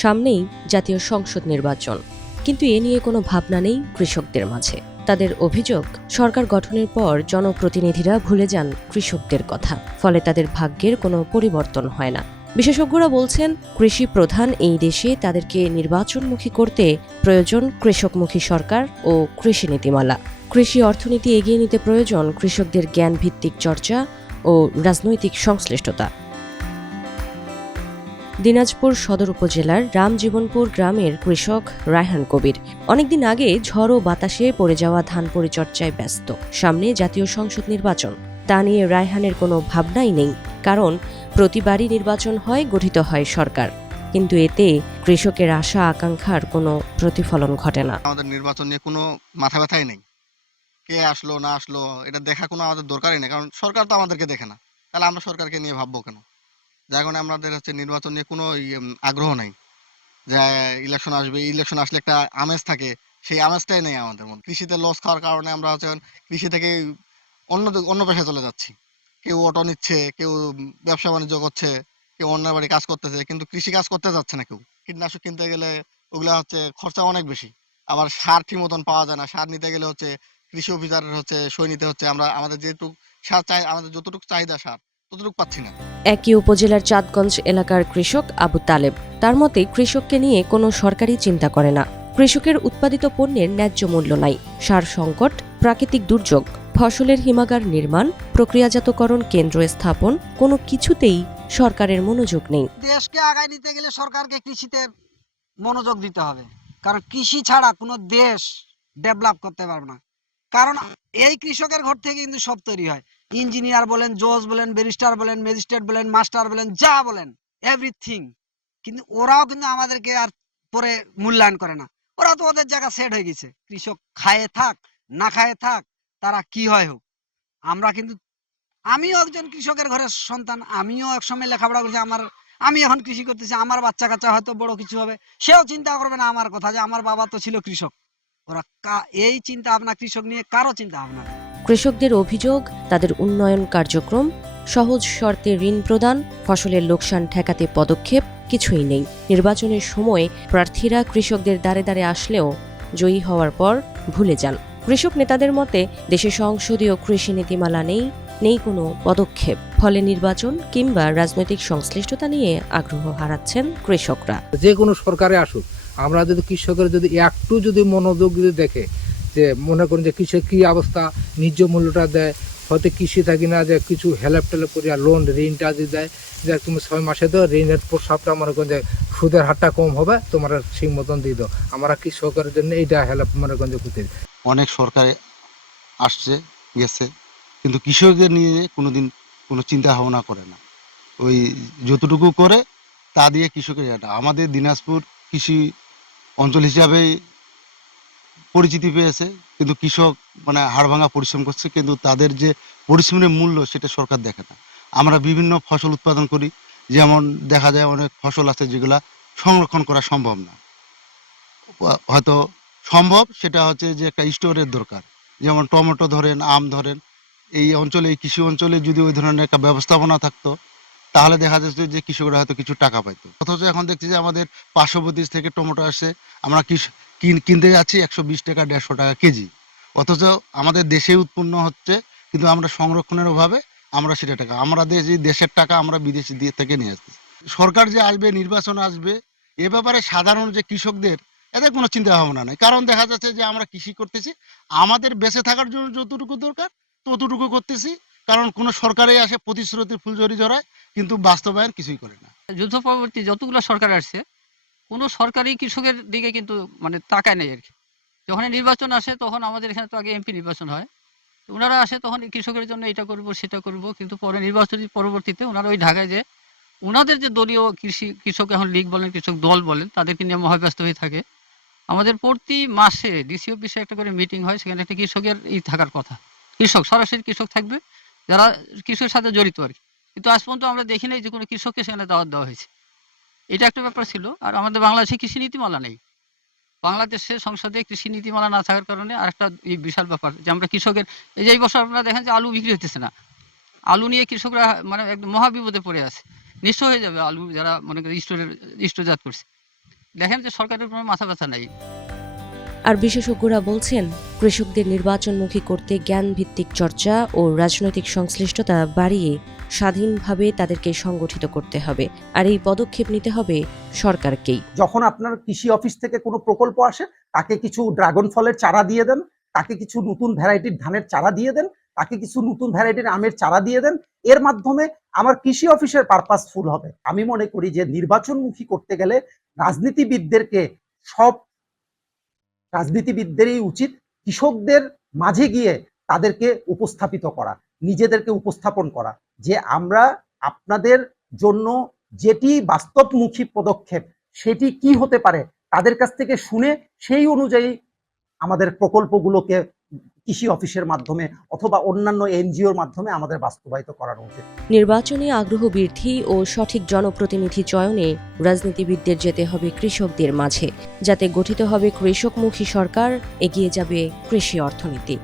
সামনেই জাতীয় সংসদ নির্বাচন, কিন্তু এ নিয়ে কোনো ভাবনা নেই কৃষকদের মাঝে। তাদের অভিযোগ, সরকার গঠনের পর জনপ্রতিনিধিরা ভুলে যান কৃষকদের কথা, ফলে তাদের ভাগ্যের কোনো পরিবর্তন হয় না। বিশেষজ্ঞরা বলছেন, কৃষি প্রধান এই দেশে তাদেরকে নির্বাচনমুখী করতে প্রয়োজন কৃষকমুখী সরকার ও কৃষি নীতিমালা। কৃষি অর্থনীতি এগিয়ে নিতে প্রয়োজন কৃষকদের জ্ঞানভিত্তিক চর্চা ও রাজনৈতিক সংশ্লিষ্টতা। দিনাজপুর সদর উপজেলার রামজীবনপুর গ্রামের কৃষক রায়হান কবির অনেকদিন আগে ঝড় ও বাতাসে পড়ে যাওয়া ধান পরিচর্যায় ব্যস্ত। সামনে জাতীয় সংসদ নির্বাচন, তা নিয়ে রায়হানের কোনো ভাবনাই নেই। কারণ প্রতিবারই নির্বাচন হয়, গঠিত হয় সরকার, কিন্তু এতে কৃষকের আশা আকাঙ্ক্ষার কোনো প্রতিফলন ঘটে না। আমাদের নির্বাচন নিয়ে কোনো মাথা ব্যথাই নেই। কে আসলো না আসলো এটা দেখা কোনো আমাদের দরকারই নেই, কারণ সরকার তো আমাদেরকে দেখে না। তাহলে আমরা সরকারকে নিয়ে ভাববো কেন? যার কারণে আমাদের নির্বাচন নিয়ে কোনো আগ্রহ নাই। যে ইলেকশন আসবে, ইলেকশন আসলে একটা আমেজ থাকে, সেই আমেজটাই নেই আমাদের মধ্যে। কৃষিতে লস খাওয়ার কারণে আমরা কৃষি থেকে অন্য পেশায় চলে যাচ্ছি। কেউ অটো নিচ্ছে, কেউ ব্যবসা বাণিজ্য করছে, কেউ অন্যের বাড়ি কাজ করতেছে, কিন্তু কৃষি কাজ করতে যাচ্ছে না কেউ। কীটনাশক কিনতে গেলে ওগুলা খরচা অনেক বেশি। আবার সার ঠিক মতন পাওয়া যায় না। সার নিতে গেলে কৃষি অফিসারের সই নিতে হচ্ছে। আমাদের যেটুকু সার চাই, আমাদের যতটুকু চাহিদা সার ততটুকু পাচ্ছি না। একই উপজেলার চাঁদগঞ্জ এলাকার কৃষক আবু তালেব, তার মতে কৃষককে নিয়ে কোনো সরকারই চিন্তা করে না। কৃষকের উৎপাদিত পণ্যের ন্যায্য মূল্য নাই, সার সংকট, প্রাকৃতিক দুর্যোগ, ফসলের হিমাগার নির্মাণ, প্রক্রিয়াজাতকরণ কেন্দ্র স্থাপন, কোনো কিছুতেই সরকারের মনোযোগ নেই। দেশকে আগায় নিতে গেলে সরকারকে কৃষিতে মনোযোগ দিতে হবে, কারণ কৃষি ছাড়া কোনো দেশ ডেভেলপ করতে পারবে না। কারণ এই কৃষকের ঘর থেকে কিন্তু সব তৈরি হয়। ইঞ্জিনিয়ার বলেন, জজ বলেন, ব্যারিস্টার বলেন, ম্যাজিস্ট্রেট বলেন, মাস্টার বলেন, যা বলেন, এভরিথিং। কিন্তু ওরাও কিন্তু আমাদেরকে আর পরে মূল্যায়ন করে না। ওরা তো ওদের জায়গা সেট হয়ে গেছে। কৃষক খায়ে থাক না খায়ে থাক, তারা কি হয় হোক। আমরা কিন্তু, আমিও একজন কৃষকের ঘরের সন্তান, আমিও একসময় লেখাপড়া করছি। আমি এখন কৃষি করতেছি, আমার বাচ্চা কাচ্চা হয়তো বড় কিছু হবে, সেও চিন্তা করবে না আমার কথা, যে আমার বাবা তো ছিল কৃষক। ওরা এই চিন্তা ভাবনা কৃষক নিয়ে কারো চিন্তা ভাবনা নেই। কৃষকদের অভিযোগ, তাদের উন্নয়ন কার্যক্রম, সহজ শর্তে ঋণ প্রদান, ফসলের লোকসান ঠেকাতে পদক্ষেপ কিছুই নেই। নির্বাচনের সময় প্রার্থীরা কৃষকদের দ্বারে দ্বারে আসলেও জয়ী হওয়ার পর ভুলে যান। কৃষক নেতাদের মতে দেশে সংসদীয় কৃষি নীতিমালা নেই কোনো পদক্ষেপ। ফলে নির্বাচন কিংবা রাজনৈতিক সংশ্লিষ্টতা নিয়ে আগ্রহ হারাচ্ছেন কৃষকরা। যে কোনো সরকারে আসুক, আমরা যদি কৃষকের যদি একটু যদি মনোযোগ যদি দেখে, যে মনে করেন যে কৃষক কী অবস্থা, ন্যায্য মূল্যটা দেয়, হয়তো কৃষি থাকি না যে কিছু হেল্প টেল্প করিয়া লোন ঋণটা যদি দেয়, যে তুমি 6 মাসে দাও, ঋণের প্রস্তাবটা মনে করেন যে সুদের হারটা কম হবে, তোমার ঠিক মতন দিয়ে দাও। আমরা কৃষকের জন্য এইটা হেল্প মনে করেন যে করতে। অনেক সরকার আসছে গেছে, কিন্তু কৃষকদের নিয়ে কোনোদিন কোনো চিন্তা ভাবনা করে না। ওই যতটুকু করে তা দিয়ে কৃষকের আমাদের দিনাজপুর কৃষি অঞ্চল হিসাবেই পরিচিতি পেয়েছে, কিন্তু কৃষক হাড়ভাঙা পরিশ্রম করছে, কিন্তু তাদের যে পরিশ্রমের মূল্য সেটা সরকার দেখে না। আমরা বিভিন্ন ফসল উৎপাদন করি, যেমন দেখা যায় অনেক ফসল আছে যেগুলা সংরক্ষণ করা সম্ভব না। হয়তো সম্ভব, সেটা যে একটা স্টোরের দরকার। যেমন টমেটো ধরেন, আম ধরেন, এই অঞ্চলে, এই কৃষি অঞ্চলে যদি ওই ধরনের একটা ব্যবস্থাপনা থাকতো, তাহলে দেখা যাচ্ছে যে কৃষকরা হয়তো কিছু টাকা পাইতো। অথচ এখন দেখছি যে আমাদের পার্শ্ববর্তী থেকে টমেটো আসছে, আমরা কিনতে যাচ্ছি 120 টাকা 150 টাকা কেজি। অথচ আমাদের দেশে উৎপন্ন হচ্ছে, কিন্তু আমরা সংরক্ষণের অভাবে আমরা সেটা টাকা, আমরা দেশের টাকা আমরা বিদেশি থেকে নিয়ে আসছি। সরকার যে আসবে, নির্বাচন আসবে, এ ব্যাপারে সাধারণ যে কৃষকদের, এদের কোনো চিন্তা ভাবনা নাই। কারণ দেখা যাচ্ছে যে আমরা কৃষি করতেছি, আমাদের বেঁচে থাকার জন্য যতটুকু দরকার ততটুকু করতেছি। কারণ কোনো সরকারে আসে প্রতিশ্রুতির ফুলঝুরি ঝরায়, কিন্তু বাস্তবায়ন কিছুই করে না। যুদ্ধ পরবর্তী যতগুলো সরকার আসছে, কোনো সরকারই কৃষকের দিকে কিন্তু তাকায় নেই আর কি। যখন নির্বাচন আসে তখন আমাদের এখানে তো আগে এমপি নির্বাচন হয়, ওনারা আসে তখন কৃষকের জন্য এটা করব সেটা করব, কিন্তু পরে নির্বাচনের পরবর্তীতে ওনারা ওই ঢাকায় যে ওনাদের যে দলীয় কৃষক এখন লীগ বলেন, কৃষক দল বলেন, তাদেরকে নিয়ে মহাব্যস্ত হয়ে থাকে। আমাদের প্রতি মাসে ডিসি অফিসে একটা করে মিটিং হয়, সেখানে একটা কৃষকের থাকার কথা, কৃষক সরাসরি কৃষক থাকবে, যারা কৃষকের সাথে জড়িত আর কি। কিন্তু আজ পর্যন্ত আমরা দেখি নাই যে কোনো কৃষককে সেখানে দাওয়াত দেওয়া হয়েছে। এটা একটা ব্যাপার ছিল। আর আমাদের বাংলাদেশে কৃষি নীতিমালা নেই। বাংলাদেশের সংসদে কৃষি নীতিমালা না থাকার কারণে আরেকটা বিশাল ব্যাপার, যে আমরা কৃষকের এই বছর আপনারা দেখেন যে আলু বিক্রি হতেছে না। আলু নিয়ে কৃষকরা একদম মহাবিপদে পড়ে আছে, নিঃস্ব হয়ে যাবে আলু যারা মনে করেন স্টোরজাত করছে। দেখেন যে সরকারের কোনো মাথা ব্যথা নাই। আর বিশেষজ্ঞরা বলছেন, কৃষকদের নির্বাচনমুখী করতে জ্ঞান ভিত্তিক চর্চা ও রাজনৈতিক সংশ্লিষ্টতা বাড়িয়ে স্বাধীনভাবে তাদেরকে সংগঠিত করতে হবে। আর এই পদক্ষেপ নিতে হবে সরকারকেই। যখন আপনার কৃষি অফিস থেকে কোনো প্রকল্প আসে, তাকে কিছু ড্রাগন ফলের চারা দিয়ে দেন, তাকে কিছু নতুন ভ্যারাইটির ধানের চারা দিয়ে দেন, তাকে কিছু নতুন ভ্যারাইটির আমের চারা দিয়ে দেন। এর মাধ্যমে আমার কৃষি অফিসের পারপাসফুল হবে। আমি মনে করি যে নির্বাচনমুখী করতে গেলে সব রাজনীতিবিদদেরই উচিত কৃষকদের মাঝে গিয়ে তাদেরকে উপস্থাপিত করা, নিজেদেরকে উপস্থাপন করা, যে আমরা আপনাদের জন্য যেটি বাস্তবমুখী পদক্ষেপ সেটি কি হতে পারে তাদের কাছ থেকে শুনে সেই অনুযায়ী আমাদের প্রকল্পগুলোকে কৃষি অফিসের মাধ্যমে অথবা অন্যান্য এনজিওর মাধ্যমে আমাদের বাস্তবায়িত করানো উচিত। নির্বাচনে আগ্রহ বৃদ্ধি ও সঠিক জনপ্রতিনিধি চয়নে রাজনীতিবিদদের যেতে হবে কৃষকদের মাঝে, যাতে গঠিত হবে কৃষকমুখী সরকার, এগিয়ে যাবে কৃষি অর্থনীতি।